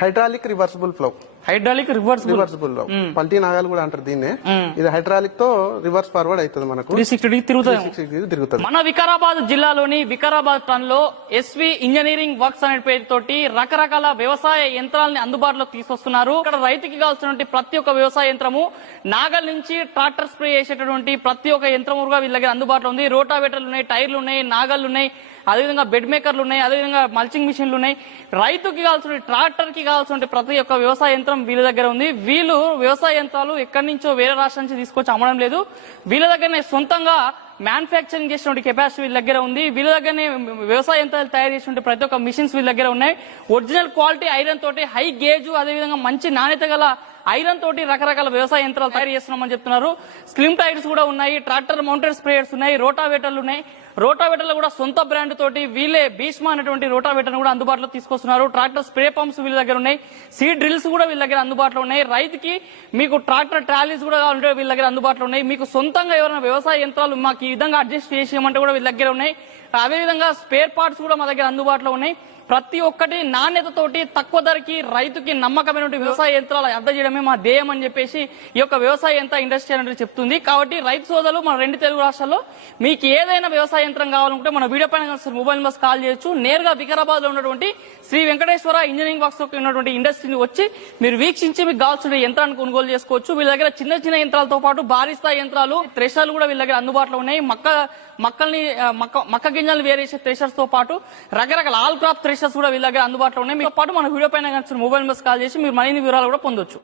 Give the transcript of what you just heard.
Hydraulic reversible plough. Hydraulic reversible పల్టీ నాగాలు కూడా అంటారు దీన్నే. ఇది హైడ్రాలిక్ తో రివర్స్ ఫార్వర్డ్ అవుతుంది, మనకు 360 తిరుగుతుంది. మన వికారాబాద్ జిల్లాలోని వికారాబాద్ టౌన్ లో ఎస్వి ఇంజనీరింగ్ వర్క్స్ అనే పేరుతోటి రకరకాల వ్యవసాయ యంత్రాలని అందుబాటులోకి తీసుకొస్తున్నారు. ఇక్కడ రైతుకి కావాల్సినటువంటి ప్రతి ఒక్క వ్యవసాయ యంత్రము, నాగల్ నుంచి ట్రాక్టర్ స్ప్రే చేసేటటువంటి ప్రతి ఒక్క యంత్రం కూడా వీళ్ళ దగ్గర అందుబాటులో ఉంది. రోటావేటర్లు ఉన్నాయి, టైర్లు ఉన్నాయి, నాగళ్లు ఉన్నాయి, అదేవిధంగా బెడ్ మేకర్లు ఉన్నాయి, అదేవిధంగా మల్చింగ్ మిషన్లు ఉన్నాయి. రైతుకి కావాల్సిన, ట్రాక్టర్ కి కావాల్సిన ప్రతి ఒక్క వ్యవసాయ యంత్రం వీళ్ళ దగ్గర ఉంది. వీళ్ళు వ్యవసాయ యంత్రాలు ఎక్కడి నుంచో వేరే రాష్ట్రం నుంచి తీసుకొచ్చి అమ్మడం లేదు. వీళ్ళ దగ్గరనే సొంతంగా మ్యానుఫ్యాక్చరింగ్ చేసినటువంటి కెపాసిటీ వీళ్ళ దగ్గర ఉంది. వీళ్ళ దగ్గరనే వ్యవసాయ యంత్రాలు తయారు చేసినటువంటి ప్రతి ఒక్క మిషన్స్ వీళ్ళ దగ్గర ఉన్నాయి. ఒరిజినల్ క్వాలిటీ ఐరన్ తోటి, హై గేజ్, అదేవిధంగా మంచి నాణ్యత గల ఐరన్ తోటి రకరకాల వ్యవసాయ యంత్రాలు తయారు చేస్తున్నామని చెప్తున్నారు. స్లిమ్ టైర్స్ కూడా ఉన్నాయి, ట్రాక్టర్ మౌంటెడ్ స్ప్రేయర్స్ ఉన్నాయి, రోటావేటర్లు ఉన్నాయి. రోటావేటర్లు కూడా సొంత బ్రాండ్ తోటి వీళ్ళే భీష్మా అనేటువంటి రోటావేటర్ కూడా అందుబాటులో తీసుకొస్తున్నారు. ట్రాక్టర్ స్ప్రే పంప్స్ వీళ్ళ దగ్గర ఉన్నాయి, సీడ్ డ్రిల్స్ కూడా వీళ్ళ దగ్గర అందుబాటులో ఉన్నాయి. రైతుకి మీకు ట్రాక్టర్ ట్రాలీస్ కూడా కావాలంటే వీళ్ళ దగ్గర అందుబాటులో ఉన్నాయి. మీకు సొంతంగా ఎవరైనా వ్యవసాయ యంత్రాలు మాకు ఈ విధంగా అడ్జస్ట్ చేసేయమంటే కూడా వీళ్ళ దగ్గర ఉన్నాయి. అదేవిధంగా స్పేర్ పార్ట్స్ కూడా మా దగ్గర అందుబాటులో ఉన్నాయి. ప్రతి ఒక్కటి నాణ్యతతోటి తక్కువ ధరకి రైతుకి నమ్మకమైనటువంటి వ్యవసాయ యంత్రాలు అందజేయడమే మా ధ్యేయం అని చెప్పేసి ఈ యొక్క వ్యవసాయ యంత్ర ఇండస్ట్రీ అనేది చెప్తుంది. కాబట్టి రైతు సోదరులు మన 2 తెలుగు రాష్ట్రాల్లో మీకు ఏదైనా వ్యవసాయ యంత్రం కావాలనుకుంటే మన వీడియో పైన మొబైల్ నెంబర్స్ కాల్ చేయొచ్చు. నేరుగా వికారాబాద్ లో ఉన్నటువంటి శ్రీ వెంకటేశ్వర ఇంజనీరింగ్ వర్క్స్ ఉన్నటువంటి ఇండస్ట్రీని వచ్చి మీరు వీక్షించి మీకు కావాల్సిన యంత్రాన్ని కొనుగోలు చేసుకోవచ్చు. వీళ్ళ దగ్గర చిన్న చిన్న యంత్రాలతో పాటు భారీ స్థాయి యంత్రాలు, థ్రెషర్లు కూడా వీళ్ళ దగ్గర అందుబాటులో ఉన్నాయి. మక్క గింజలు వేరే చేసే థ్రెషర్స్ తో పాటు రకరకాల ఆల్ క్రాప్ థ్రెషర్స్ కూడా వీళ్ళ దగ్గర అందుబాటులో ఉన్నాయి. మీతో పాటు మన వీడియో పైన మొబైల్ నెంబర్స్ కాల్ చేసి మీరు మరిన్ని వివరాలు కూడా పొందొచ్చు.